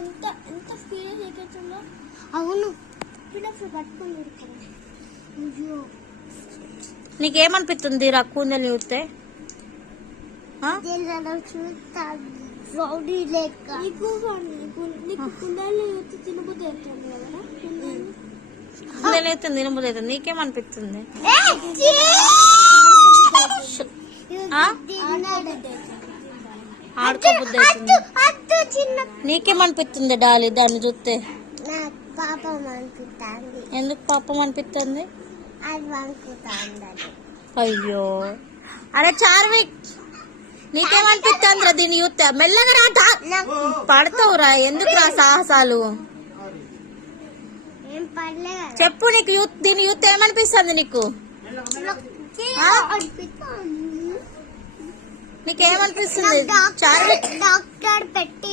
ఎంత ఎంత స్పీడ్ ఎక్కిందో. అవును పట్టుకొని నీకేమనిపిస్తుంది రక్కుందని చూస్తే? కుందేలు అయితే తినబుద్ధి అవుతుంది. నీకేమనిపిస్తుంది? ఆడుకోబుద్ధి అవుతుంది. నీకేమనిపిస్తుంది డాలి దాన్ని చూస్తే? ఎందుకు పాపం అనిపిస్తుంది? అయ్యో అరే చార్విక్, నీకేమనిపిస్తుంది దీన్ని చూస్తే? మెల్లగా రాట పడతావురా, ఎందుకురా సాహసాలు? చెప్పు, నీకు దీన్ని చూస్తే ఏమనిపిస్తుంది? నీకేమనిపిస్తుంది చార్విక్? డాక్టర్ పెట్టి